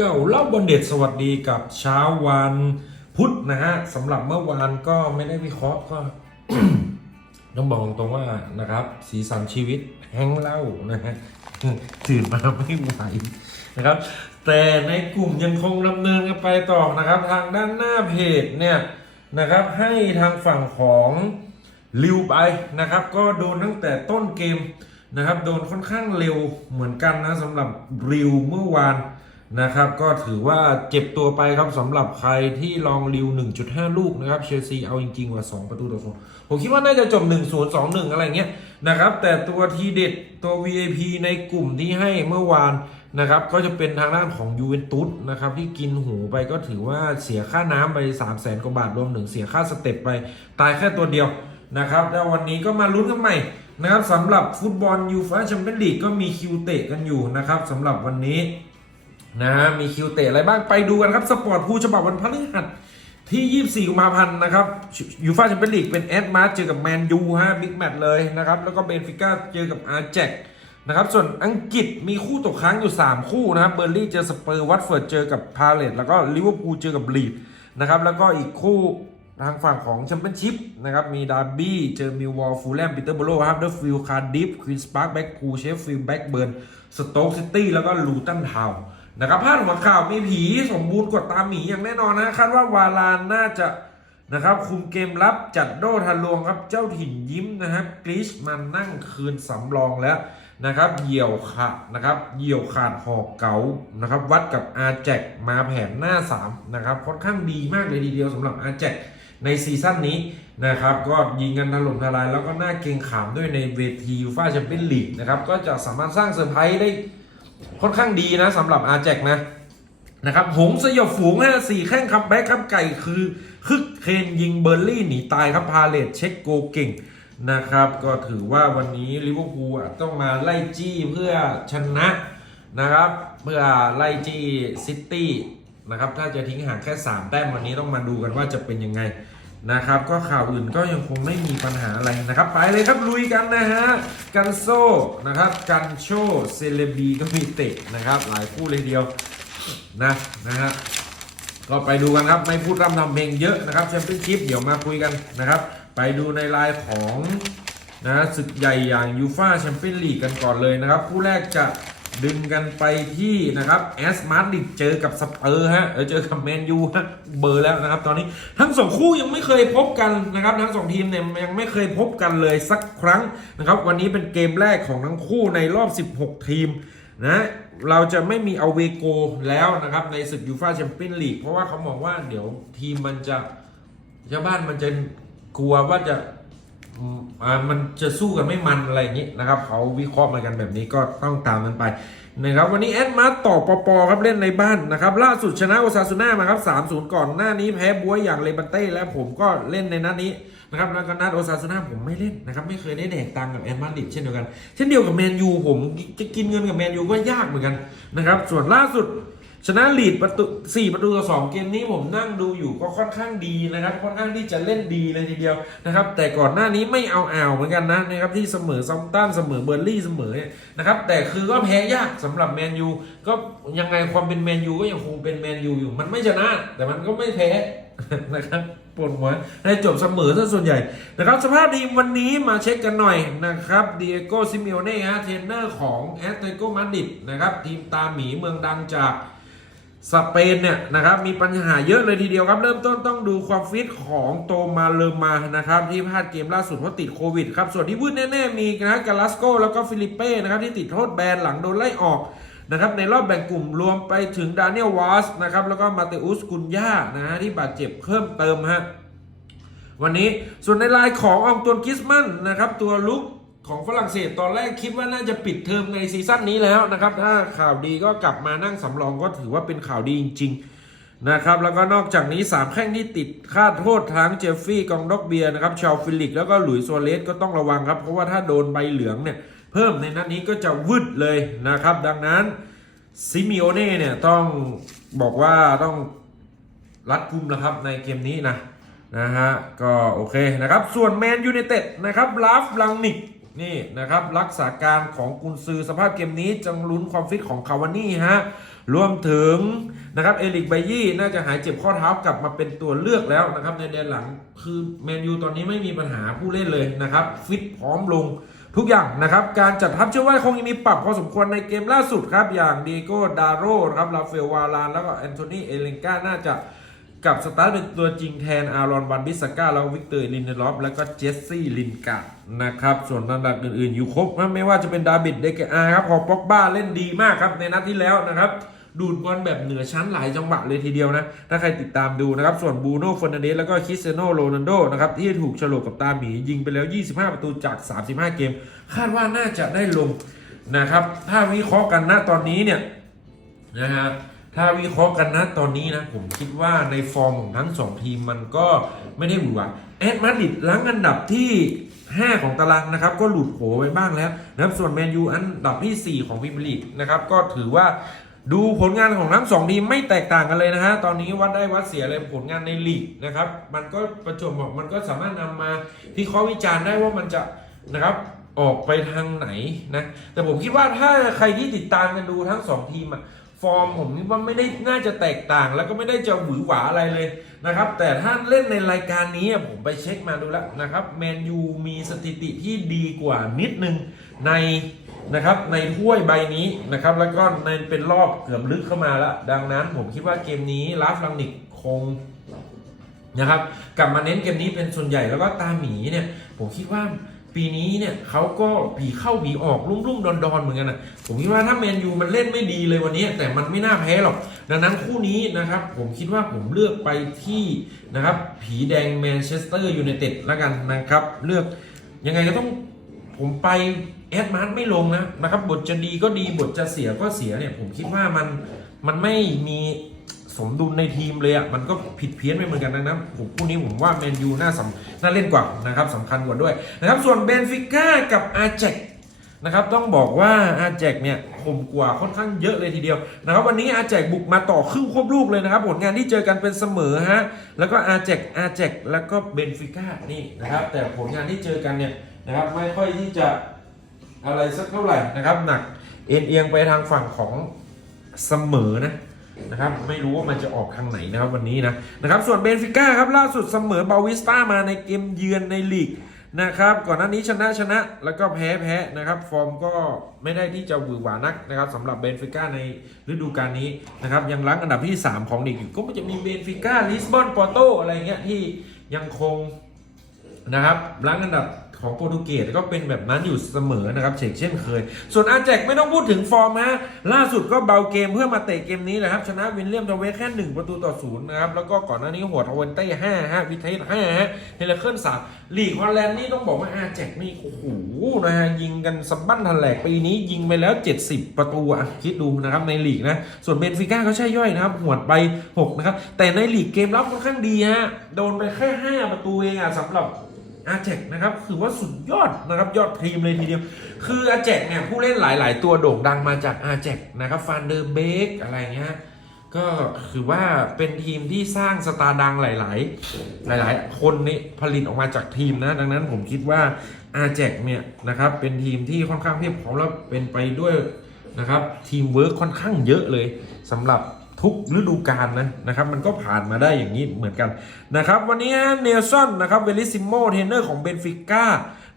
เก่าเล่าบอลเด็ดสวัสดีกับเช้าวันพุธนะฮะสำหรับเมื่อวานก็ไม่ได้วิเคราะห์ก็ต้องบอกตรงว่านะครับ สีสันชีวิตแห้งเล่านะฮะตื่นมาไม่ไหวนะครับ แต่ในกลุ่มยังคงดำเนินกันไปต่อนะครับ ทางด้านหน้าเพจเนี่ยนะครับ ให้ทางฝั่งของลิวไปนะครับ ก็โดนตั้งแต่ต้นเกมนะครับ โดนค่อนข้างเร็วเหมือนกันนะสำหรับริวเมื่อวาน นะครับ ก็ถือว่าเจ็บตัวไปครับสำหรับใครที่ลองริว 1.5 ลูกนะครับเชลซีเอาจริงๆว่า 2 ประตูต่อศูนย์ผมคิดว่าน่าจะจบ 1 0 2 1 อะไรเงี้ยนะครับ แต่ตัวทีเด็ดตัว VIP ในกลุ่มที่ให้เมื่อวานนะครับ ก็จะเป็นทางด้านของยูเวนตุสนะครับ ที่กินหูไปก็ถือว่าเสียค่าน้ำไป3 0 0แสนกว่าบาทรวมถึงเสียค่าสเต็ปไปตายแค่ตัวเดียวนะครับแล้ววันนี้ก็มาลุ้นกันใหม่นะครับสำหรับฟุตบอลยูฟ่าแชมเปี้ยนลีกก็มีคิวเตะกันอยู่นะครับสำหรับวันนี้ นะฮะมีคิวเตะอะไรบ้างไปดูกันครับ สปอร์ตพูฉบับวันพฤหัสที่ 24 กุมภาพันธ์นะครับยูฟ่าแชมเปี้ยนลีกเป็นแอดมาร์เจอกับแมนยูฮะบิ๊กแมตช์เลยนะครับ แล้วก็เบนฟิก้าเจอกับอาร์แจ็คนะครับ ส่วนอังกฤษมีคู่ตกค้างอยู่ 3 คู่นะครับเบอร์ลี่เจอสเปอร์วัตเฟิร์ดเจอกับพาเลตแล้วก็ลิเวอร์พูลเจอกับลีดนะครับแล้วก็อีกคู่ทางฝั่งของแชมเปี้ยนชิพนะครับมีดาร์บี้เจอมิลวอลฟูลแลมปีเตอร์โบโลฮับเดอร์ฟิลคาร์ดิฟควีนส์พาร์คแบ็กพูลเชฟฟิลด์แบ็กเบิร์นสโต๊กซิตี้แล้วก็ลูตันทาวน์ นะครับพาดหัวข่าวมีผีสมบูรณ์กว่าตามหมีอย่างแน่นอนนะคาดว่าวาลานน่าจะนะครับคุมเกมรับจัดโดทันลวงครับเจ้าถิ่นยิ้มนะครับกริชมันนั่งคืนสำรองแล้วนะครับเหยี่ยวขาดนะครับเหยี่ยวขาดหอกเก๋านะครับวัดกับอาแจกมาแผนหน้า3นะครับค่อนข้างดีมากเลยทีเดียวสำหรับอาแจกในซีซั่นนี้นะครับก็ยิงกันถล่มทลายแล้วก็น่าเกรงขามด้วยในเวทียูฟ่าแชมเปี้ยนลีกนะครับก็จะสามารถสร้างเซอร์ไพรส์ได้ ค่อนข้างดีนะสำหรับอาแจกนะนะครับหงสยบฝูงฮะสี่แข้งคัมแบ็กครับไก่คือคึกเคนยิงเบอร์ลี่หนีตายครับพาเลตเช็คโกเก่งนะครับ ก็ถือว่าวันนี้ลิเวอร์พูลอะต้องมาไล่จี้เพื่อชนะนะครับเพื่อไล่จี้ซิตี้นะครับถ้าจะทิ้งห่างแค่ 3 แต้มวันนี้ต้องมาดูกันว่าจะเป็นยังไง นะครับ ก็ข่าวอื่นก็ยังคงไม่มีปัญหาอะไรนะครับ ไปเลยครับลุยกันนะฮะ กันโซนะครับ กันโชเซเลบีก็มีเตะนะครับ หลายคู่เลยเดียวนะนะฮะก็ไปดูกันครับ ไม่พูดร่ำทำเพลงเยอะนะครับแชมเปี้ยนชิพเดี๋ยวมาคุยกันนะครับ ไปดูในไลน์ของนะศึกใหญ่อย่างยูฟาแชมเปี้ยนลีกกันก่อนเลยนะครับ คู่แรกจะ ดึงกันไปที่นะครับแอสมาร์ดิเจอกับสเปอร์ฮะเออเจอกับแมนยูฮะเบอร์แล้วนะครับ ตอนนี้ทั้งสองคู่ยังไม่เคยพบกันนะครับ ทั้งสองทีมเนี่ยยังไม่เคยพบกันเลยสักครั้งนะครับ วันนี้เป็นเกมแรกของทั้งคู่ในรอบ 16 ทีมนะเราจะไม่มีเอาเวโกแล้วนะครับ ในศึกยูฟาแชมเปี้ยนลีกเพราะว่าเขามองว่าเดี๋ยวทีมมันจะชาวบ้านมันจะกลัวว่าจะ มันจะสู้กันไม่มันอะไรอย่างนี้นะครับเขาวิเคราะห์มากันแบบนี้ก็ต้องตามมันไปนะครับวันนี้แอดมาร์ต่อปอปอครับเล่นในบ้านนะครับล่าสุดชนะโอซาซูน่ามาครับ3-0 ก่อนหน้านี้แพ้บวยอย่างเลบันเต้และผมก็เล่นในนัดนี้นะครับแล้วก็นัดโอซาซูน่าผมไม่เล่นนะครับไม่เคยได้แดกตังกับแอดมาดริดเช่นเดียวกัน เช่นเดียวกับแมนยูผมจะกินเงินกับแมนยูก็ยากเหมือนกันนะครับส่วนล่าสุด ชนะลีดประตู4ประตูต่อ2เกมนี้ผมนั่งดูอยู่ก็ค่อนข้างดีนะครับ ค่อนข้างที่จะเล่นดีเลยทีเดียวนะครับ แต่ก่อนหน้านี้ไม่เอาอ่าวเหมือนกันนะนะครับที่เสมอซัมตันเสมอเบอร์ลี่เสมอนะครับแต่คือก็แพ้ยากสำหรับแมนยูก็ยังไงความเป็นแมนยูก็ยังคงเป็นแมนยูอยู่ มันไม่ชนะ แต่มันก็ไม่แพ้นะครับปวดหัวให้จบเสมอซะส่วนใหญ่นะครับสภาพทีมวันนี้มาเช็คกันหน่อยนะครับเดียโกซิเมโอเน่ฮะเทรนเนอร์ของแอตเลติโกมาดริดนะครับทีมตาหมีเมืองดังจาก สเปนเนี่ยนะครับมีปัญหาเยอะเลยทีเดียวครับเริ่มต้นต้องดูความฟิตของโตมาเลอมานะครับที่พลาดเกมล่าสุดเพราะติดโควิดครับส่วนที่วืดแน่ๆมีนะกาลาสโกแล้วก็ฟิลิปเป้นะครับที่ติดโทษแบนหลังโดนไล่ออกนะครับในรอบแบ่งกลุ่มรวมไปถึงดานิเอลวาสนะครับแล้วก็มาเตอุสกุนย่านะฮะที่บาดเจ็บเพิ่มเติมฮะวันนี้ส่วนในรายของอองตวนกิสมันนะครับตัวลุก ของฝรั่งเศสตอนแรกคิดว่าน่าจะปิดเทอมในซีซั่นนี้แล้วนะครับ ถ้าข่าวดีก็กลับมานั่งสำรองก็ถือว่าเป็นข่าวดีจริง ๆ นะครับ แล้วก็นอกจากนี้ 3 แข้งที่ติดค่าโทษทั้งเจฟฟี่กองด็อกเบียนะครับชาวฟิลิก แล้วก็หลุยส์โซเรสก็ต้องระวังครับ เพราะว่าถ้าโดนใบเหลืองเนี่ย เพิ่มในนัดนี้ก็จะวืดเลยนะครับ ดังนั้นซิมิโอเน่เนี่ยต้องบอกว่าต้องรัดกุมนะครับในเกมนี้นะนะฮะก็โอเคนะครับ ส่วนแมนยู i นเต็ดนะครับลาฟลังนิก นี่นะครับรักษาการของกุนซือสภาพเกมนี้จังลุ้นความฟิตของคาวานี่ฮะรวมถึงนะครับเอลิกไบยี่น่าจะหายเจ็บข้อเท้ากลับมาเป็นตัวเลือกแล้วนะครับในเดือนหลังคือแมนยูตอนนี้ไม่มีปัญหาผู้เล่นเลยนะครับฟิตพร้อมลงทุกอย่างนะครับการจัดทัพเชื่อว่าคงยังมีปรับพอสมควรในเกมล่าสุดครับอย่างดีโก้ดาโรนะครับราเอลวาลานแล้วก็แอนโทนีเอเลนกาน่าจะ กับสตาร์ทเป็นตัวจริงแทน อารอนวันบิสก้า แล้ววิกเตอร์ลินเดลอฟแล้วก็เจสซี่ลินกาดนะครับ ส่วนระดับอื่นๆ อยู่ครบนะไม่ว่าจะเป็นดาบิดเดกอาครับพอป็อกบ้าเล่นดีมากครับ ในนัดที่แล้วนะครับ ดูดบอลแบบเหนือชั้นหลายจังหวะเลยทีเดียวนะ ถ้าใครติดตามดูนะครับ ส่วนบูโน่ฟ e นเดสแล้วก็คิสเซโนโรนัลโดนะครับ ที่ถูกฉลกกับตาหมียิงไปแล้ว 25 ประตูจาก 35 เกม คาดว่าน่าจะได้ลงนะครับถ้าวิเคราะห์กันณตอนนี้เนี่ยนะฮะ ถ้าวิเคราะห์กันนะตอนนี้นะ ผมคิดว่าในฟอร์มของทั้งสองทีมมันก็ไม่ได้หวือหวาแอดมาดริดล้างอันดับที่ 5 ของตารางนะครับ ก็หลุดโผไปบ้างแล้วนะครับส่วนแมนยูอันดับที่ 4 ของพรีเมียร์ลีกนะครับก็ถือว่าดูผลงานของทั้งสองทีมไม่แตกต่างกันเลยนะฮะ ตอนนี้วัดได้วัดเสียเลยผลงานในลีกนะครับ มันก็ประจวบบอกมันก็สามารถนำมาพิเคราะห์วิจารณ์ได้ว่ามันจะนะครับออกไปทางไหนนะ แต่ผมคิดว่าถ้าใครที่ติดตามกันดูทั้งสองทีมอะ ฟอร์มผมว่าไม่ได้น่าจะแตกต่าง แล้วก็ไม่ได้จะหวือหวาอะไรเลยนะครับ แต่ถ้าเล่นในรายการนี้ผมไปเช็คมาดูแล้วนะครับแมนยูมีสถิติที่ดีกว่านิดนึงในนะครับในถ้วยใบนี้นะครับ แล้วก็ในเป็นรอบเกือบลึกเข้ามาแล้ว ดังนั้นผมคิดว่าเกมนี้ลาฟลังนิกคงนะครับกลับมาเน้นเกมนี้เป็นส่วนใหญ่แล้วก็ตาหมีเนี่ยผมคิดว่า ปีนี้เนี่ยเขาก็ผีเข้าผีออกรุ่มรุ่มดอนดอนเหมือนกันนะผมคิดว่าถ้าแมนยูมันเล่นไม่ดีเลยวันนี้ แต่มันไม่น่าแพ้หรอก ดังนั้นคู่นี้นะครับ ผมคิดว่าผมเลือกไปที่นะครับ ผีแดงแมนเชสเตอร์ยูไนเต็ดล้วกันนะครับ เลือกยังไงก็ต้องผมไปแอดมาร์ไม่ลงนะนะครับ บทจะดีก็ดีบทจะเสียก็เสียเนี่ย ผมคิดว่ามันมันไม่มี สมดุลในทีมเลยอะมันก็ผิดเพี้ยนไปเหมือนกันดังนั้นผมคู่นี้ผมว่าแมนยูน่าสำน่าเล่นกว่านะครับสำคัญกว่าด้วยนะครับส่วนเบนฟิก้ากับอาแจกนะครับต้องบอกว่าอาแจกเนี่ยข่มกว่าค่อนข้างเยอะเลยทีเดียวนะครับวันนี้อาแจกบุกมาต่อครึ่งควบลูกเลยนะครับผลงานที่เจอกันเป็นเสมอฮะแล้วก็อาแจกอาแจกแล้วก็เบนฟิก้านี่นะครับแต่ผลงานที่เจอกันเนี่ยนะครับไม่ค่อยที่จะอะไรสักเท่าไหร่นะครับหนักเอ็นเอียงไปทางฝั่งของเสมอนะ นะครับไม่รู้ว่ามันจะออกทางไหนนะครับวันนี้นะนะครับส่วนเบนฟิก้าครับล่าสุดเสมอบาวิสตามาในเกมเยือนในลีกนะครับก่อนหน้านี้ชนะชนะแล้วก็แพ้แพ้นะครับฟอร์มก็ไม่ได้ที่จะหวือหวานักนะครับสำหรับเบนฟิก้าในฤดูกาลนี้นะครับยังรั้งอันดับที่ 3 ของลีกอยู่ก็มันจะมีเบนฟิก้าลิสบอนปอร์โตอะไรเงี้ยที่ยังคงนะครับรั้งอันดับ ของโปรตุเกสก็เป็นแบบนั้นอยู่เสมอนะครับเช่นเช่นเคย ส่วนอาแจกไม่ต้องพูดถึงฟอร์มฮะล่าสุดก็เบาเกมเพื่อมาเตะเกมนี้นะครับ ชนะวินเลียมทเวสแค่1ประตูต่อศูนย์นะครับ แล้วก็ก่อนหน้านี้หัวทวนเต้ห้าฮะวิเทสห้าฮะเฮเลเคิลสามลีกฮอลแลนด์นี่ต้องบอกว่าอาแจกนี่โอ้โหนะฮะยิงกันสะบั้นทันแหลกปีนี้ยิงไปแล้ว 70 ประตูอะคิดดูนะครับในลีกนะส่วนเบนฟิก้าเขาใช่ย่อยนะครับหัวไป6นะครับแต่ในลีกเกมรับค่อนข้างดีฮะโดนไปแค่ 5 ประตูเองอะสำหรับ อาแจกนะครับถือว่าสุดยอดนะครับยอดทีมเลยทีเดียว คืออาแจกเนี่ยผู้เล่นหลาย ๆ ตัวโด่งดังมาจากอาแจกนะครับฟานเดอร์เบกอะไรเงี้ยก็คือว่าเป็นทีมที่สร้างสตาร์ดังหลาย ๆ หลาย ๆ คนนี่ผลิตออกมาจากทีมนะ ดังนั้นผมคิดว่าอาแจกเนี่ยนะครับเป็นทีมที่ค่อนข้างเพียบพร้อมแล้วเป็นไปด้วยนะครับทีมเวิร์คค่อนข้างเยอะเลยสำหรับ ทุกฤดูกาลนะนะครับมันก็ผ่านมาได้อย่างนี้เหมือนกันนะครับวันนี้เนลสันนะครับเวลิซิโมเทนเนอร์ของเบนฟิก้า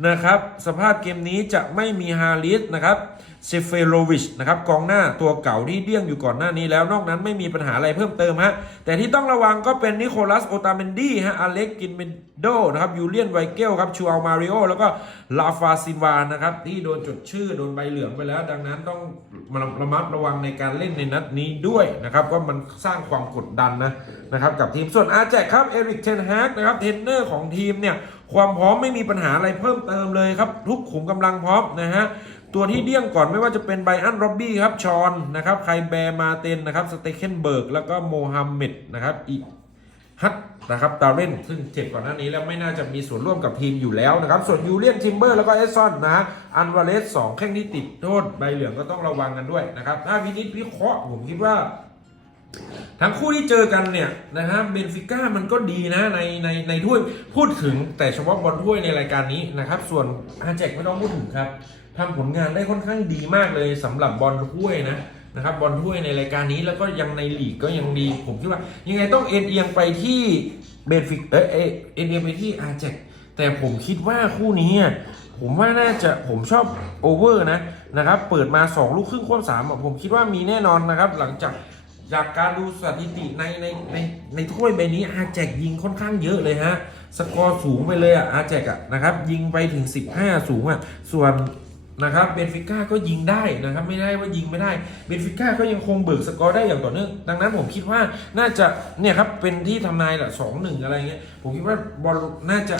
นะครับสภาพเกมนี้จะไม่มีฮาริสนะครับ ซเฟโรวิชนะครับกองหน้าตัวเก่าที่เดี้ยงอยู่ก่อนหน้านี้แล้วนอกนั้นไม่มีปัญหาอะไรเพิ่มเติมฮะแต่ที่ต้องระวังก็เป็นนิโคลัสโอตาเมนดี้ฮะอเล็กกินเมนโดนะครับยูเลียนไวเกลครับชูอัลมาริโอแล้วก็ลาฟาซินวานะครับที่โดนจดชื่อโดนใบเหลืองไปแล้ว ดังนั้นต้องระมัดระวังในการเล่นในนัดนี้ด้วยนะครับว่ามันสร้างความกดดันนะนะครับกับทีมส่วนอาแจกครับเอริกเทนฮากนะครับเทรนเนอร์ของทีมเนี่ยความพร้อมไม่มีปัญหาอะไรเพิ่มเติมเลยครับ ทุกขุมกำลังพร้อมนะฮะ ตัวที่เดี้ยงก่อนไม่ว่าจะเป็นไบอันโรบบี้ครับชอนนะครับไคแบร์มาเตนนะครับสเตเคนเบิร์กแล้วก็โมฮัมเหม็ดนะครับอีฮัตนะครับตาเรนซึ่งเจ็บก่อนหน้านี้แล้วไม่น่าจะมีส่วนร่วมกับทีมอยู่แล้วนะครับ ส่วนยูเลียนทิมเบอร์แล้วก็เอสซอนนะฮะอันวาเลสสองแข้งที่ติดโทษใบเหลืองก็ต้องระวังกันด้วยนะครับ ถ้าพินิจพิเคราะห์ผมคิดว่า ทั้งคู่ที่เจอกันเนี่ยนะฮะเบนฟิก้ามันก็ดีนะในในในถ้วยพูดถึงแต่เฉพาะบอลถ้วยในรายการนี้นะครับ ส่วนอาแจกไม่ต้องพูดถึงครับ ทำผลงานได้ค่อนข้างดีมากเลยสำหรับบอลถ้วยนะนะครับบอลถ้วยในรายการนี้แล้วก็ยังในลีกก็ยังดีผมคิดว่า ยังไงต้องเอ็นเอียงไปที่เบนฟิกเอเอเอ็นเอียงไปที่อาร์แจกแต่ผมคิดว่าคู่นี้อะผมว่าน่าจะผมชอบโอเวอร์นะนะครับ เปิดมา 2 ลูกครึ่งควบสามผมคิดว่ามีแน่นอนนะครับ หลังจากจากการดูสถิติในในในในถ้วยใบนี้อาแจกยิงค่อนข้างเยอะเลยฮะ สกอร์สูงไปเลยอะอาแจกอะนะครับ ยิงไปถึง 15 สูงอะ ส่วน นะครับเบนฟิก้าก็ยิงได้นะครับไม่ได้ว่ายิงไม่ได้เบนฟิก้าก็ยังคงเบิกสกอร์ได้อย่างต่อเนื่องดังนั้นผมคิดว่าน่าจะเนี่ยครับเป็นที่ทำนายแหละสองหนึ่งอะไรเงี้ยผมคิดว่าบอลน่าจะ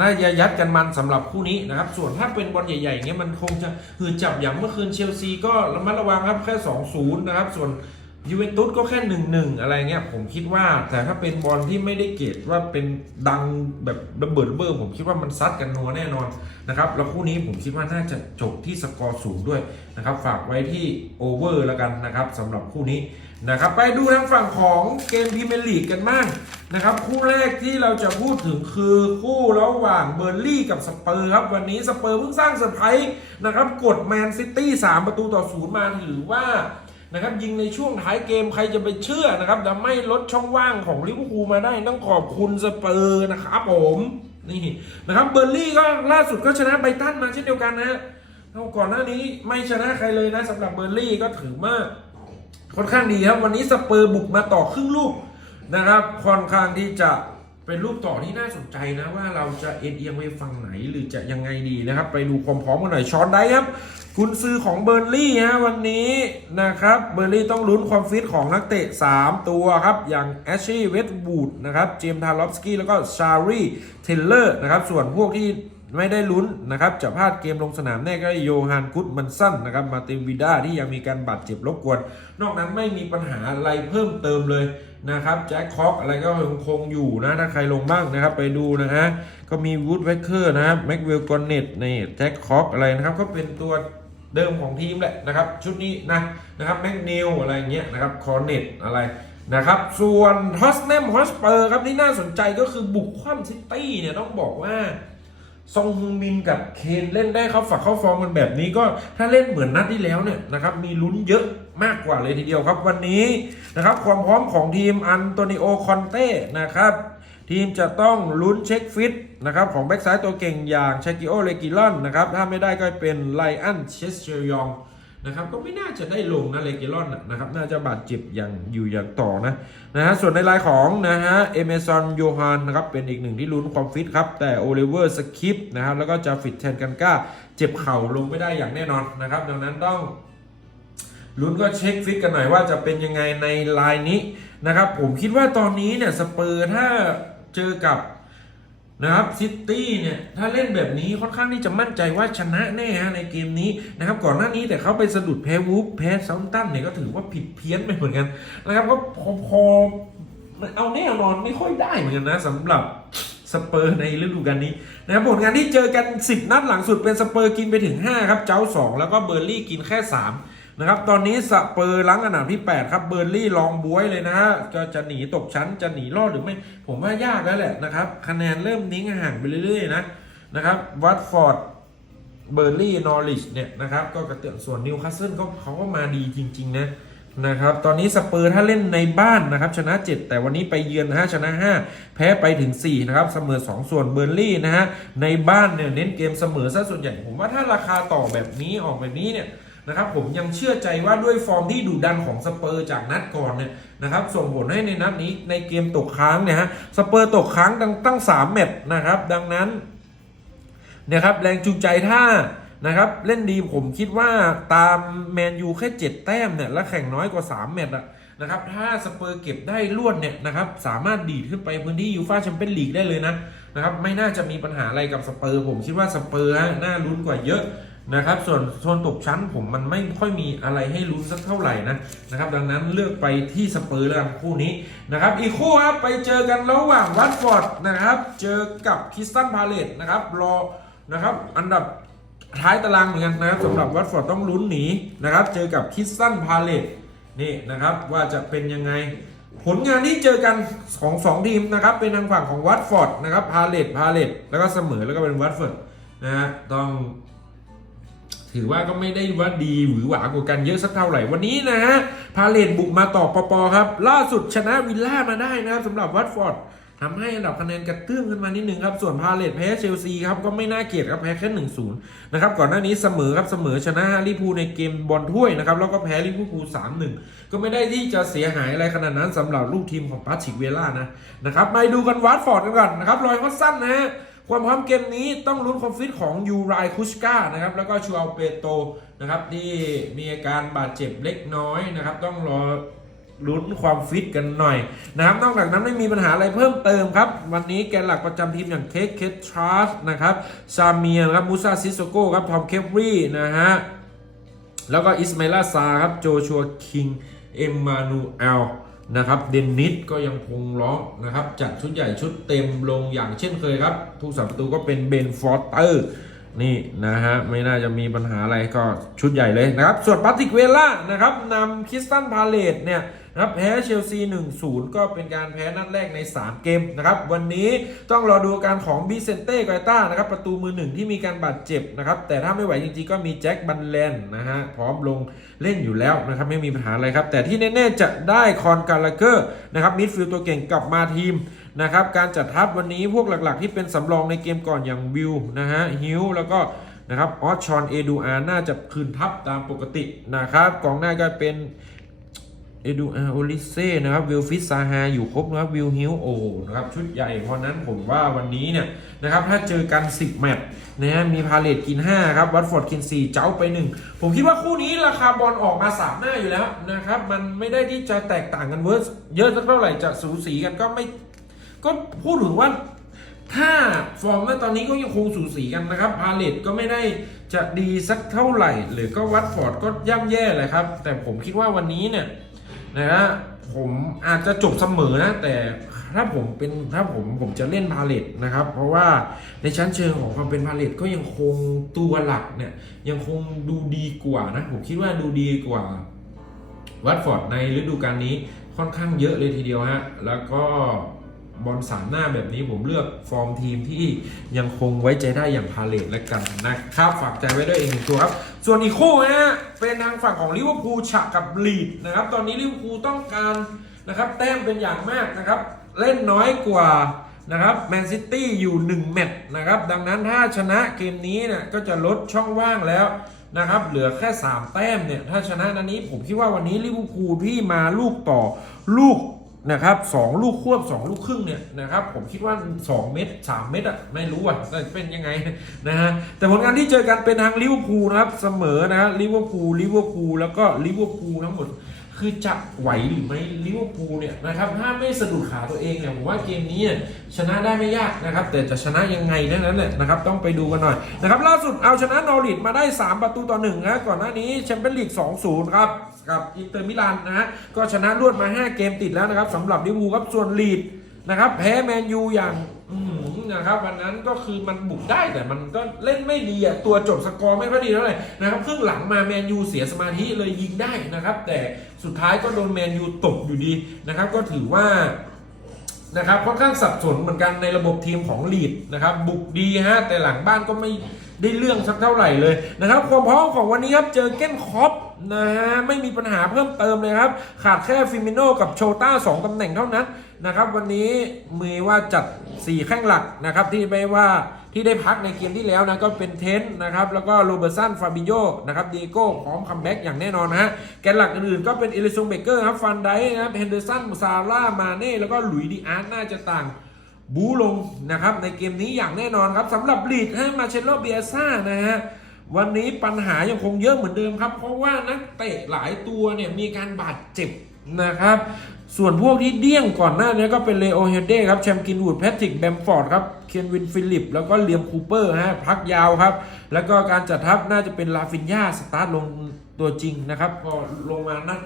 น่าจะยัดกันมันสำหรับคู่นี้นะครับ ส่วนถ้าเป็นบอลใหญ่ๆเงี้ยมันคงจะคือจับอย่างเมื่อคืนเชลซีก็ระมัดระวังครับแค่ 2-0 นะครับ ส่วน ยูเวนตุสก็แค่1-1อะไรเงี้ยผมคิดว่าแต่ถ้าเป็นบอลที่ไม่ได้เกรดว่าเป็นดังแบบระเบิดเบ้อผมคิดว่ามันซัดกันนัวแน่นอนนะครับแล้วคู่นี้ผมคิดว่าน่าจะจบที่สกอร์สูงด้วยนะครับฝากไว้ที่โอเวอร์แล้วกันนะครับสำหรับคู่นี้นะครับไปดูทางฝั่งของเกมพรีเมียร์ลีกกันบ้างนะครับคู่แรกที่เราจะพูดถึงคือคู่ระหว่างเบอร์ลี่กับสเปอร์ครับวันนี้สเปอร์เพิ่งสร้างเซอร์ไพรส์นะครับกดแมนซิตี้3ประตูต่อศูนย์มาถือว่า นะครับยิงในช่วงท้ายเกมใครจะไปเชื่อนะครับจะไม่ลดช่องว่างของลิเวอร์พูลมาได้ต้องขอบคุณสเปอร์นะครับผมนี่นะครับเบอร์ลี่ก็ล่าสุดก็ชนะไบตันมาเช่นเดียวกันนะเอาก่อนหน้านี้ไม่ชนะใครเลยนะสำหรับเบอร์ลี่ก็ถือว่าค่อนข้างดีครับ วันนี้สเปอร์บุกมาต่อครึ่งลูกนะครับค่อนข้างที่จะเป็นลูกต่อที่น่าสนใจนะว่าเราจะเอ็นเอียงไปฝั่งไหนหรือจะยังไงดีนะครับ ไปดูความพร้อมกันหน่อยช้อนได้ครับ คุณซื้อของเบอร์ลี่ฮะวันนี้นะครับเบอร์ลี่ต้องลุ้นความฟิตของนักเตะ 3 ตัวครับ อย่างแอชชี่เวสบูดนะครับเจมส์ทารอฟสกี้แล้วก็ชารีเทเลอร์นะครับส่วนพวกที่ไม่ได้ลุ้นนะครับจะพลาดเกมลงสนามแน่ก็โยฮันกุดมันสั้นนะครับมาตินวิด้าที่ยังมีการบาดเจ็บรบกวน นอกนั้นไม่มีปัญหาอะไรเพิ่มเติมเลยนะครับแจ็คคอกอะไรก็ยังคงอยู่นะ ถ้าใครลงบ้างนะครับไปดูนะฮะก็มีวูดเวเกอร์นะครับแม็กเวลกอนเนตนี่แจ็คคอกอะไรนะครับก็เป็นตัว เดิมของทีมแหละนะครับ ชุดนี้นะนะครับแม็กนิวอะไรเงี้ยนะครับคอนเนตอะไรนะครับ ส่วนทอสเนมฮอสเปอร์ครับที่น่าสนใจก็คือบุกคว่ำซิตี้เนี่ยต้องบอกว่าซองฮึงมินกับเคนเล่นได้เขาฝักเข้าฟอร์มกันแบบนี้ก็ถ้าเล่นเหมือนนัดที่แล้วเนี่ยนะครับมีลุ้นเยอะมากกว่าเลยทีเดียวครับวันนี้นะครับความพร้อมของทีมอันโตนิโอคอนเต้นะครับ ทีมจะต้องลุ้นเช็คฟิตนะครับของแบ็กซ้ายตัวเก่งอย่างชากิโอเลกิลอนนะครับถ้าไม่ได้ก็เป็นไลอันเชสเชยองนะครับก็ไม่น่าจะได้ลงนะเลกิลอนน่ะนะครับน่าจะบาดเจ็บอย่างอยู่อย่างต่อนะนะฮะส่วนในรายของนะฮะเอเมซอนโยฮานนะครับเป็นอีกหนึ่งที่ลุ้นความฟิตครับ แต่โอเลเวอร์สคิปนะครับแล้วก็จะฟิตแทนกันก้า เจ็บเข่าลงไม่ได้อย่างแน่นอนนะครับ ดังนั้นต้องลุ้นก็เช็คฟิตกันหน่อยว่าจะเป็นยังไงในไลน์นี้นะครับผมคิดว่าตอนนี้เนี่ยสเปอร์ถ้า เจอกับนะครับซิตี้เนี่ยถ้าเล่นแบบนี้ค่อนข้างที่จะมั่นใจว่าชนะแน่ฮะในเกมนี้นะครับก่อนหน้านี้แต่เขาไปสะดุดแพ้วูฟแพ้เซาท์ตันเนี่ยก็ถือว่าผิดเพี้ยนไปเหมือนกันนะครับก็พอพอเอาแน่นอนไม่ค่อยได้เหมือนกันนะสำหรับสเปอร์ในฤดูกาลนี้นะครับผลงานที่เจอกัน 10 นัดหลังสุดเป็นสเปอร์กินไปถึง 5 ครับเจ้า 2 แล้วก็เบอร์ลี่กินแค่ 3 นะครับ ตอนนี้สเปอร์ล้างอันดับที่ 8 ครับ เบอร์ลี่ลองบวยเลยนะฮะจะจะหนีตกชั้นจะหนีรอดหรือไม่ ผมว่ายากแล้วแหละนะครับ คะแนนเริ่มนิ้งห่างไปเรื่อยๆนะนะครับวัตฟอร์ดเบอร์ลี่นอริชเนี่ยนะครับก็กระเตื้อนส่วนนิวคาสเซิลก็เขาก็มาดีจริง ๆ นะนะครับตอนนี้สเปอร์ถ้าเล่นในบ้านนะครับชนะ 7 แต่วันนี้ไปเยือนนะฮะชนะ 5 แพ้ไปถึง 4 นะครับ เสมอ 2 ส่วนเบอร์ลี่นะฮะในบ้านเนี่ยเน้นเกมเสมอซะส่วนใหญ่ ผมว่าถ้าราคาต่อแบบนี้ออกแบบนี้เนี่ย นะครับผมยังเชื่อใจว่าด้วยฟอร์มที่ดุดันของสเปอร์จากนัดก่อนเนี่ยนะครับส่งผลให้ในนัดนี้ในเกมตกค้างเนี่ยฮะสเปอร์ตกค้างตั้งตั้งสามแมตช์นะครับดังนั้นเนี่ยครับแรงจูงใจถ้านะครับเล่นดีผมคิดว่าตามแมนยูแค่ 7 แต้มเนี่ยและแข่งน้อยกว่า 3 แมตช์อะนะครับถ้าสเปอร์เก็บได้รวดเนี่ยนะครับสามารถดีดขึ้นไปพื้นที่ยูฟ่าแชมเปี้ยนลีกได้เลยนะนะครับไม่น่าจะมีปัญหาอะไรกับสเปอร์ ผมคิดว่าสเปอร์น่าลุ้นกว่าเยอะ นะครับ ส่วนโซนตกชั้นผมมันไม่ค่อยมีอะไรให้ลุ้นสักเท่าไหร่นะนะครับ ดังนั้นเลือกไปที่สเปอร์แล้วกันคู่นี้นะครับ อีกคู่ครับไปเจอกันระหว่างวัตฟอร์ดนะครับ เจอกับคิสตันพาเลตนะครับรอนะครับอันดับท้ายตารางเหมือนกันนะครับสำหรับวัตฟอร์ดต้องลุ้นหนีนะครับ เจอกับคิสตันพาเลตนี่นะครับว่าจะเป็นยังไงผลงานที่เจอกันของสองทีมนะครับ เป็นทางฝั่งของวัตฟอร์ดนะครับพาเลตพาเลตแล้วก็เสมอแล้วก็เป็นวัตฟอร์ดนะฮะต้อง ถือว่าก็ไม่ได้ว่าดีหรือหวากว่ากันเยอะสักเท่าไหร่วันนี้นะฮะพาเลตบุกมาต่อปปครับ ล่าสุดชนะวิลล่ามาได้นะครับสำหรับวัตฟอร์ดทำให้อันดับคะแนนกระเตื้องขึ้นมานิดนึงครับ ส่วนพาเลตแพ้เชลซีครับ ก็ไม่น่าเกลียดครับ แพ้แค่หนึ่งศูนย์นะครับ ก่อนหน้านี้เสมอครับ เสมอชนะลิเวอร์พูในเกมบอลถ้วยนะครับ แล้วก็แพ้ลิเวอร์พูลสามหนึ่งก็ไม่ได้ที่จะเสียหายอะไรขนาดนั้นสำหรับลูกทีมของปาชิกเวล่านะนะครับมาดูกันวัตฟอร์ดกันก่อนนะครับรอยฮอตสั้นนะฮะ ความพร้อมเกมนี้ต้องลุ้นความฟิตของยูไรคุชกานะครับแล้วก็ชูอัลเปโตนะครับที่มีอาการบาดเจ็บเล็กน้อยนะครับต้องรอลุ้นความฟิตกันหน่อยนะครับนอกจากนั้นไม่มีปัญหาอะไรเพิ่มเติมครับ วันนี้แกนหลักประจำทีมอย่างเคสเคสทรัสนะครับซาเมียร์ครับมูซาซิโซโก้ครับทอมเคฟรีนะฮะแล้วก็อิสมาลาซาครับโจชัวคิงเอ็มมานูเอล นะครับเดนนิสก็ยังคงร้องนะครับจัดชุดใหญ่ชุดเต็มลงอย่างเช่นเคยครับผู้สาประตูก็เป็นเบนฟอร์เตอร์นี่นะฮะไม่น่าจะมีปัญหาอะไรก็ชุดใหญ่เลยนะครับ ส่วนปาติกเวล่านะครับนำคริสตันพาเลตเนี่ย นะครับแพ้เชลซี 1-0 ก็เป็นการแพ้นัดแรกใน 3 เกมนะครับ วันนี้ต้องรอดูการของบิเซนเต้ไกต้านะครับ ประตูมือหนึ่งที่มีการบาดเจ็บนะครับ แต่ถ้าไม่ไหวจริงๆ ก็มีแจ็คบันแลนนะฮะ พร้อมลงเล่นอยู่แล้วนะครับ ไม่มีปัญหาอะไรครับ แต่ที่แน่ๆจะได้คอนกาลาเกอร์นะครับมิดฟิลด์ตัวเก่งกลับมาทีมนะครับการจัดทัพวันนี้พวกหลักๆ ที่เป็นสำรองในเกมก่อนอย่างวิวนะฮะฮิวแล้วก็นะครับออชชอนเอดูอาร์น่าจะคืนทัพตามปกตินะครับกองหน้าก็เป็น เอดูอาร์โอลิเซ่นะครับวิลฟิสซาฮาอยู่ครบนะครับวิลฮิวโอนะครับชุดใหญ่เพราะนั้นผมว่าวันนี้เนี่ยนะครับถ้าเจอกัน 10 แมตช์นะฮะมีพาเลตกิน 5 ครับวัตฟอร์ดกิน 4 เจ้าไป 1 ผมคิดว่าคู่นี้ราคาบอลออกมา 3 หน้าอยู่แล้วนะครับ มันไม่ได้ที่จะแตกต่างกันเวอร์เยอะสักเท่าไหร่จะสูสีกันก็ไม่ ก็พูดถึงว่าถ้าฟอร์มณตอนนี้ก็ยังคงสูสีกันนะครับ พาเลตก็ไม่ได้จะดีสักเท่าไหร่ หรือก็วัดฟอร์ดก็ย่ำแย่เลยครับ แต่ผมคิดว่าวันนี้เนี่ย นะฮะผมอาจจะจบเสมอนะ แต่ถ้าผมเป็นถ้าผมผมจะเล่นพาเลตนะครับ เพราะว่าในชั้นเชิงของความเป็นพาเลตก็ยังคงตัวหลักเนี่ย ยังคงดูดีกว่านะ ผมคิดว่าดูดีกว่าวัตฟอร์ดในฤดูกาลนี้ค่อนข้างเยอะเลยทีเดียวฮะแล้วก็ บอลสามหน้าแบบนี้ผมเลือกฟอร์มทีมที่ยังคงไว้ใจได้อย่างพาเลตและกันนะครับฝากใจไว้ด้วยเองหนึ่งตัวครับ ส่วนอีกคู่นะฮะเป็นทางฝั่งของลิเวอร์พูลฉะกับลีดนะครับตอนนี้ลิเวอร์พูลต้องการนะครับแต้มเป็นอย่างมากนะครับเล่นน้อยกว่านะครับแมนซิตี้อยู่ 1 แมตช์นะครับดังนั้นถ้าชนะเกมนี้เนี่ยก็จะลดช่องว่างแล้วนะครับเหลือแค่ 3 แต้มเนี่ยถ้าชนะนันนี้ผมคิดว่าวันนี้ลิเวอร์พูลที่มาลูกต่อลูก นะครับสองลูกควบ2ลูกครึ่งเนี่ยนะครับผมคิดว่า 2 เม็ด3เม็ดอะไม่รู้อะจะเป็นยังไงนะฮะแต่ผลงานที่เจอกันเป็นทางลิเวอร์พูลนะครับเสมอนะลิเวอร์พูลลิเวอร์พูลแล้วก็ลิเวอร์พูลทั้งหมดคือจะไหวหรือไม่ลิเวอร์พูลเนี่ยนะครับถ้าไม่สะดุดขาตัวเองเนี่ยผมว่าเกมนี้ชนะได้ไม่ยากนะครับแต่จะชนะยังไงนั่นนั้นแหละนะครับต้องไปดูกันหน่อยนะครับล่าสุดเอาชนะนอริทมาได้ 3 ประตูต่อ1นะก่อนหน้านี้แชมเปี้ยนลีก2-0 ครับ กับอินเตอร์มิลานนะฮะก็ชนะรวดมา 5 เกมติดแล้วนะครับสำหรับลิเวอร์พูลครับส่วนลีดนะครับแพ้แมนยูอย่างนะครับวันนั้นก็คือมันบุกได้แต่มันก็เล่นไม่ดีอะตัวจบสกอร์ไม่ค่อยดีเท่าไหร่นะครับครึ่งหลังมาแมนยูเสียสมาธิเลยยิงได้นะครับ แต่สุดท้ายก็โดนแมนยูตกอยู่ดีนะครับ ก็ถือว่านะครับค่อนข้างสับสนเหมือนกันในระบบทีมของลีดนะครับบุกดีฮะแต่หลังบ้านก็ไม่ได้เรื่องสักเท่าไหร่เลยนะครับความพร้อมของวันนี้ครับเจอเก้นคอปนะฮะไม่มีปัญหาเพิ่มเติมเลยครับ ขาดแค่ฟิมิโนกับโชต้าสองตำแหน่งเท่านั้นนะครับ วันนี้มีว่าจัด 4 แข้งหลักนะครับที่ไม่ว่าที่ได้พักในเกมที่แล้วนะก็เป็นเทนต์นะครับแล้วก็โรเบอร์สันฟาบิโยนะครับดีโก้พร้อมคัมแบ็กอย่างแน่นอนนะฮะแกนหลักอื่นๆก็เป็นเอลิซงเบเกอร์ครับฟันไดนะครับเฮนเดอร์สันซาร่ามาเน่แล้วก็หลุยดีอาร์น่าจะต่างบูลงนะครับในเกมนี้อย่างแน่นอนครับสำหรับลีดให้มาเชลโลเบียซ่านะฮะ วันนี้ปัญหายังคงเยอะเหมือนเดิมครับ เพราะว่านักเตะหลายตัวเนี่ยมีการบาดเจ็บนะครับ ส่วนพวกที่เดี้ยงก่อนหน้านี้ก็เป็นเลโอเฮเด้ครับแชมกินวูดแพทริกแบมฟอร์ดครับเคนวินฟิลิป แล้วก็เลียมคูเปอร์ฮะพักยาวครับ แล้วก็การจัดทัพน่าจะเป็นลาฟินยาสตาร์ทลงตัวจริงนะครับ พอลงมานั้น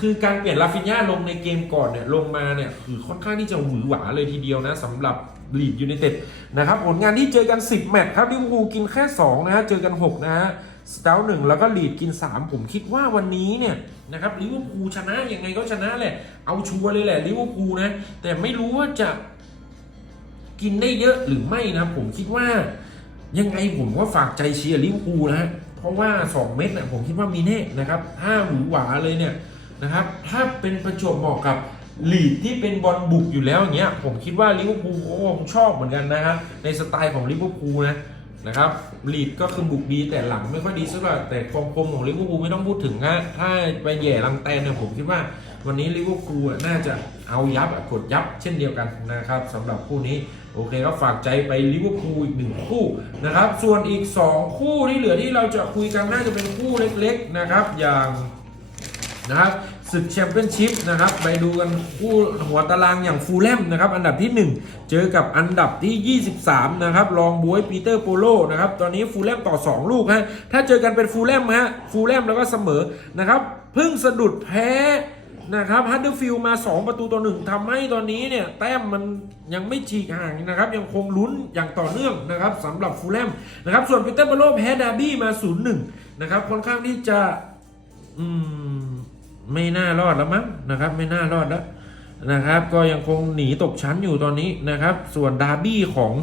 คือการเปลี่ยนลาฟินยาลงในเกมก่อนเนี่ยลงมาเนี่ยคือค่อนข้างที่จะหวือหวาเลยทีเดียวนะสำหรับ ลีดยูไนเต็ดนะครับผลงานที่เจอกัน 10 แมตช์ครับลิเวอร์พูลกินแค่ 2 นะฮะ เจอกัน 6 นะฮะสเตลหนึ่งแล้วก็ลีดกิน 3 ผมคิดว่าวันนี้เนี่ยนะครับลิเวอร์พูลชนะยังไงก็ชนะแหละ เอาชัวร์เลยแหละลิเวอร์พูลนะ แต่ไม่รู้ว่าจะกินได้เยอะหรือไม่นะผมคิดว่ายังไงผมก็ฝากใจเชียร์ลิเวอร์พูลนะฮะเพราะว่า 2 เม็ดน่ะผมคิดว่ามีแน่นะครับถ้าหวือหวาเลยเนี่ยนะครับถ้าเป็นประจวบเหมาะกับ ลีดที่เป็นบอลบุกอยู่แล้วอย่างเงี้ยผมคิดว่าลิเวอร์พูลก็คงชอบเหมือนกันนะครับในสไตล์ของลิเวอร์พูลนะนะครับลีดก็คือบุกดีแต่หลังไม่ค่อยดีสักเท่าไหร่แต่ความคมของลิเวอร์พูลไม่ต้องพูดถึงนะถ้าไปแย่ลังแตนเนี่ยผมคิดว่า วันนี้ลิเวอร์พูลน่าจะเอายับกดยับเช่นเดียวกันนะครับสำหรับคู่นี้โอเคก็ฝากใจไปลิเวอร์พูลอีกหนึ่งคู่นะครับส่วนอีก 2 คู่ที่เหลือที่เราจะคุยกันน่าจะเป็นคู่เล็กๆนะครับอย่างนะครับ ศึกแชมเปี้ยนชิพนะครับไปดูกันคู่หัวตารางอย่างฟูลแลมนะครับอันดับที่ 1 เจอกับอันดับที่ 23 นะครับรองบวยปีเตอร์โปโลนะครับตอนนี้ฟูลแลมต่อ 2 ลูกฮะถ้าเจอกันเป็นฟูลแลมฮะฟูลแลมแล้วก็เสมอนะครับเพิ่งสะดุดแพ้นะครับฮัตเดอร์ฟิลมา 2 ประตูต่อหนึ่งทำให้ตอนนี้เนี่ยแต้มมันยังไม่ฉีกห่างนะครับ ยังคงลุ้นอย่างต่อเนื่องนะครับสำหรับฟูลแลมนะครับส่วนปีเตอร์เบโลแพ้ดาร์บี้มา 0-1 นะครับค่อนข้างที่จะอืม ไม่น่ารอดแล้วมั้งนะครับ ไม่น่ารอดแล้วนะครับ ก็ยังคงหนีตกชั้นอยู่ตอนนี้นะครับ ส่วนดาร์บี้ของ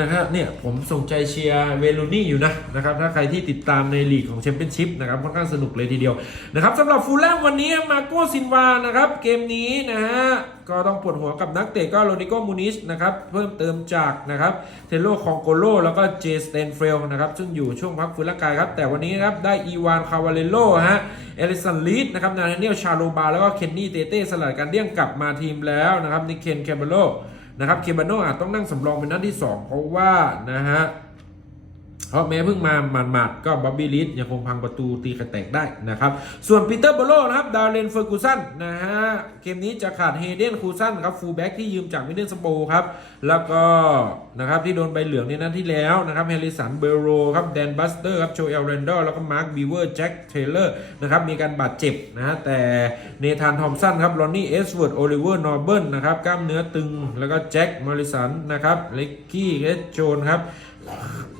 นะครับเนี่ยผมส่งใจเชียร์เวลูนี่อยู่นะนะครับถ้าใครที่ติดตามในลีกของแชมเปี้ยนชิพนะครับค่อนข้างสนุกเลยทีเดียวนะครับสำหรับฟูลแลมวันนี้มาโกซินวานะครับเกมนี้นะฮะก็ต้องปวดหัวกับนักเตะก็โรดิโกมูนิสนะครับเพิ่มเติมจากนะครับเทโลคองโกโลแล้วก็เจสเตนเฟลนะครับซึ่งอยู่ช่วงพักฟื้นร่างกายครับแต่วันนี้นะครับได้อีวานคาวาเลโลฮะเอลิสันลีดนะครับนาเนียลชาโลบาแล้วก็เคนนี่เตเต้สลัดกันเดี่ยงกลับมาทีมแล้วนะครับนิเคนแคมเบโล นะครับเคบาโนอาจต้องนั่งสำรองเป็นนัดที่ 2 เพราะว่านะฮะ เพราะแม้เพิ่งมาหมาดๆก็บ๊อบบี้ลิสยังคงพังประตูตีกระแตกได้นะครับ ส่วนปีเตอร์โบโลนะครับ ดาวเลนเฟอร์กูสันนะฮะ เกมนี้จะขาดเฮเดนคูสันครับ ฟูลแบ็กที่ยืมจากมิดเดิลสโปครับ แล้วก็นะครับที่โดนใบเหลืองในนัดที่แล้วนะครับเฮลิสันเบโรครับแดนบัสเตอร์ครับโจเอลเรนดอร์แล้วก็มาร์คบีเวอร์แจ็คเทเลอร์นะครับมีการบาดเจ็บนะฮะแต่เนธานทอมสันครับลอนนี่เอสเวิร์ดโอลิเวอร์นอร์เบิลนะครับกล้ามเนื้อตึงแล้วก็แจ็คมอริสันนะครับเล็กกี้เอสโจนครับ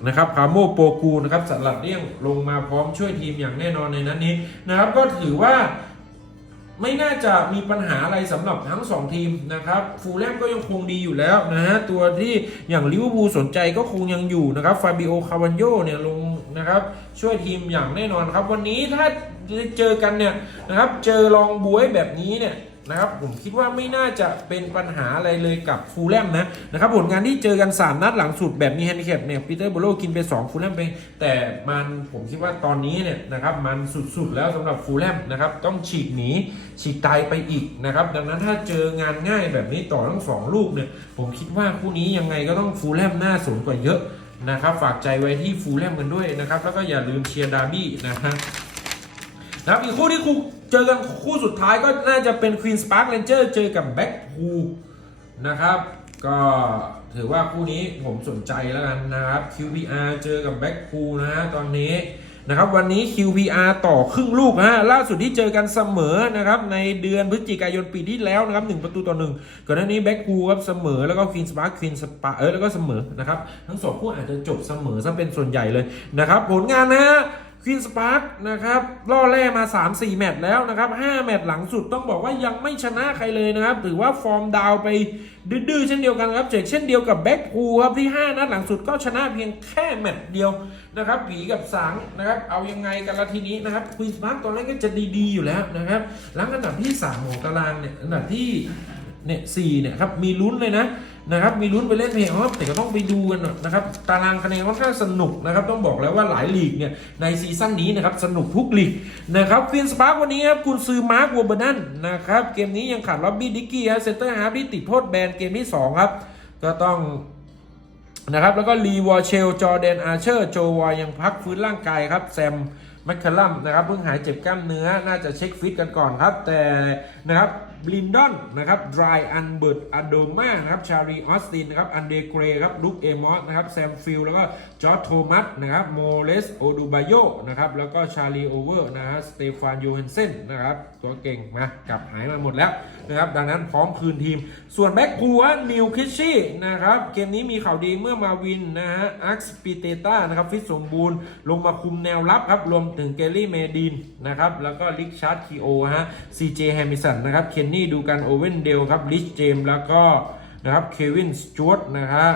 นะครับคาโมโปกูนะครับสลับเลี่ยงลงมาพร้อมช่วยทีมอย่างแน่นอนในนั้นนี้นะครับ ก็ถือว่าไม่น่าจะมีปัญหาอะไรสำหรับทั้ง 2 ทีมนะครับฟูลแลมก็ยังคงดีอยู่แล้วนะฮะตัวที่อย่างลิเวอร์พูลสนใจก็คงยังอยู่นะครับฟาบิโอคาวันโยเนี่ยลงนะครับช่วยทีมอย่างแน่นอนครับ วันนี้ถ้าเจอกันเนี่ยนะครับเจอรองบวยแบบนี้เนี่ย นะครับผมคิดว่าไม่น่าจะเป็นปัญหาอะไรเลยกับฟูลแลมนะนะครับผลงานที่เจอกัน 3 นัดหลังสุดแบบมีแฮนดิแคปเนี่ยปีเตอร์โบโลกินไป 2 ฟูลแลมไป แต่มันผมคิดว่าตอนนี้เนี่ยนะครับมันสุดๆแล้วสำหรับฟูลแลมนะครับต้องฉีกหนีฉีกตายไปอีกนะครับดังนั้นถ้าเจองานง่ายแบบนี้ต่อทั้ง 2 ลูกเนี่ยผมคิดว่าคู่นี้ยังไงก็ต้องฟูลแลมน่าสนกว่าเยอะนะครับฝากใจไว้ที่ฟูลแลมกันด้วยนะครับแล้วก็อย่าลืมเชียร์ดาร์บี้นะฮะ นะครับอีกคู่ที่คู่เจอกันคู่สุดท้ายก็น่าจะเป็น Queen Spark Ranger เจอกับ Back p o o นะครับ ก็ถือว่าคู่นี้ผมสนใจแล้วกันนะครับ QPR เจอกับ Back p o o นะฮะตอนนี้นะครับวันนี้ QPR ต่อครึ่งลูกฮะล่าสุดที่เจอกันเสมอนะครับในเดือนพฤศจิกายนปีที่แล้วนะครับหนึ่งประตูต่อหนึ่งก่อนหน้านี้ Back p o o ครับเสมอแล้วก็ Queen Spark Queen Spark เออแล้วก็เสมอนะครับทั้งสองคู่อาจจะจบเสมอซะเป็นส่วนใหญ่เลยนะครับผลงานนะฮะ ควีนสปาร์กนะครับล่อแร่มา 3-4 แมตช์แล้วนะครับ 5 แมตช์หลังสุดต้องบอกว่ายังไม่ชนะใครเลยนะครับ ถือว่าฟอร์มดาวไปดื้อๆเช่นเดียวกันครับเช่นเดียวกับแบ็กพูครับที่ 5 นัดหลังสุดก็ชนะเพียงแค่แมตช์เดียวนะครับผีกับสังนะครับ เอายังไงกันละทีนี้นะครับควีนสปาร์กตอนแรกก็จะดีๆอยู่แล้วนะครับ หลังอันดับที่ 3 ของตารางเนี่ยอันดับที่เนี่ยสี่เนี่ยครับมีลุ้นเลยนะ นะครับมีลุ้นไปเล่นเพลย์ออฟแต่ก็ต้องไปดูกันหน่อยนะครับตารางคะแนนค่อนข้างสนุกนะครับต้องบอกแล้วว่าหลายลีกเนี่ยในซีซั่นนี้นะครับสนุกทุกลีกนะครับควีนสปาร์กวันนี้ครับคุณซื้อมาร์ควอร์เบอร์นันนะครับเกมนี้ยังขาดล็อบบี้ดิกกี้ครับเซนเตอร์ฮาร์ฟที่ติดโทษแบนเกมที่2ครับก็ต้องนะครับแล้วก็ลีวอร์เชลจอร์แดนอาร์เชอร์โจวอยยังพักฟื้นร่างกายครับแซม แมคคาลัมนะครับเพิ่งหายเจ็บกล้ามเนื้อน่าจะเช็คฟิตกันก่อนครับ แต่นะครับลินดอนนะครับดรายอันเบิร์ตอโดมานะครับชารีออสตินนะครับอันเดเกรครับลุคเอมอสนะครับแซมฟิลแล้วก็จอร์จโทมัสนะครับโมเลสโอดูบายโยนะครับแล้วก็ชาลีโอเวอร์นะฮะสเตฟานโยเฮนเซนนะครับตัวเก่งมากลับหายมาหมดแล้วนะครับดังนั้นพร้อมคืนทีม ส่วนแบ็กพูลนิวคิชชี่นะครับเกมนี้มีข่าวดีเมื่อมาวินนะฮะอักสปีเตต้านะครับฟิตสมบูรณ์ลงมาคุมแนวรับครับรวมถึงเกลลี่เมดินนะครับ แล้วก็ลิกชาร์ดคีโอฮะซีเจแฮมิสันนะครับ เคนนี่ดูกันโอเว่นเดลครับ ลิชเจมแล้วก็นะครับ เควินสจวตนะฮะ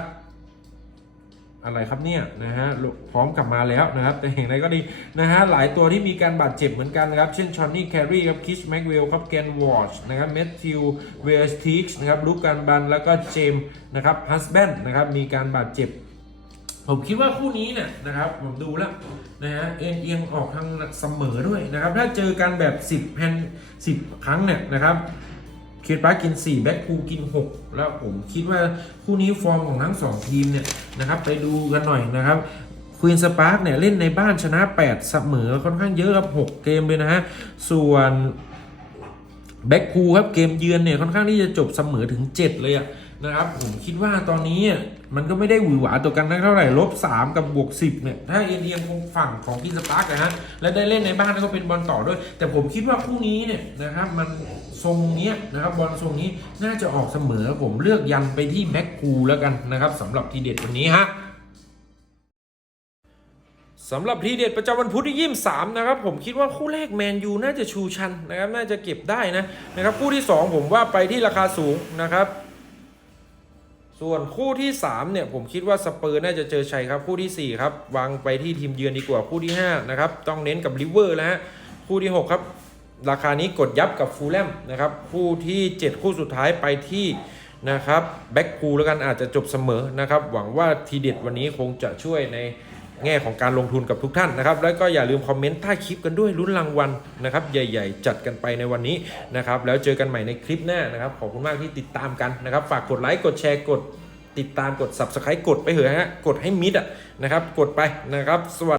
อะไรครับเนี่ยนะฮะพร้อมกลับมาแล้วนะครับ แต่อย่างไรก็ดีนะฮะหลายตัวที่มีการบาดเจ็บเหมือนกันนะครับ เช่นชอนนี่แครีครับคิชแม็กเวลครับแกนวอชนะครับเมทธิวเวสติกส์นะครับลูกการบันแล้วก็เจมนะครับฮัสแบนนะครับมีการบาดเจ็บ ผมคิดว่าคู่นี้เนี่ยนะครับผมดูแล้วนะฮะเอ็นเอียงออกทางเสมอด้วยนะครับ ถ้าเจอกันแบบ 10แพน10 ครั้งเนี่ยนะครับเคียร์ปาร์กิน 4 แบ็คคูกิน 6 แล้วผมคิดว่าคู่นี้ฟอร์มของทั้ง 2 ทีมเนี่ยนะครับไปดูกันหน่อยนะครับควีนสปาร์กเนี่ยเล่นในบ้านชนะ 8 เสมอค่อนข้างเยอะครับ 6 เกมเลยนะฮะ ส่วนแบ็คคูครับเกมเยือนเนี่ยค่อนข้างที่จะจบเสมอถึง 7 เลยอะนะครับผมคิดว่าตอนนี้ มันก็ไม่ได้หวือหวาตัวกันนักเท่าไหร่ลบ3กับบวก10เนี่ยถ้าเอ็นเอียงคงฝั่งของกินสปาร์กนะฮะและได้เล่นในบ้านแล้วก็เป็นบอลต่อด้วย แต่ผมคิดว่าคู่นี้เนี่ยนะครับมันทรงเนี้ยนะครับบอลทรงนี้น่าจะออกเสมอผมเลือกยันไปที่แบ็คคูแล้วกันนะครับสำหรับทีเด็ดวันนี้ฮะสำหรับทีเด็ดประจำวันพุธที่ยี่สามนะครับผมคิดว่าคู่แรกแมนยูน่าจะชูชันนะครับน่าจะเก็บได้นะนะครับคู่ที่ 2 ผมว่าไปที่ราคาสูงนะครับ ส่วนคู่ที่ 3 เนี่ย ผมคิดว่าสเปอร์น่าจะเจอชัยครับ คู่ทีสี่ 4 ครับ วางไปที่ทีมเยือนดีกว่าคู่ที่ 5 นะครับ ต้องเน้นกับลิเวอร์แล้วฮะ คู่ที่ 6 ครับ ราคานี้กดยับกับฟูลแลมนะครับ คู่ที่ 7 คู่สุดท้ายไปที่นะครับแบ็กคูแล้วกันอาจจะจบเสมอนะครับ หวังว่าทีเด็ดวันนี้คงจะช่วยใน แง่ของการลงทุนกับทุกท่านนะครับ แล้วก็อย่าลืมคอมเมนต์ใต้คลิปกันด้วยลุ้นรางวัลนะครับใหญ่ ๆ จัดกันไปในวันนี้นะครับแล้วเจอกันใหม่ในคลิปหน้านะครับขอบคุณมากที่ติดตามกันนะครับ ฝากกดไลค์กดแชร์กดติดตามกด subscribe กดไปเถอะฮะกดให้มิดอะนะครับ กดไปนะครับสวัสดี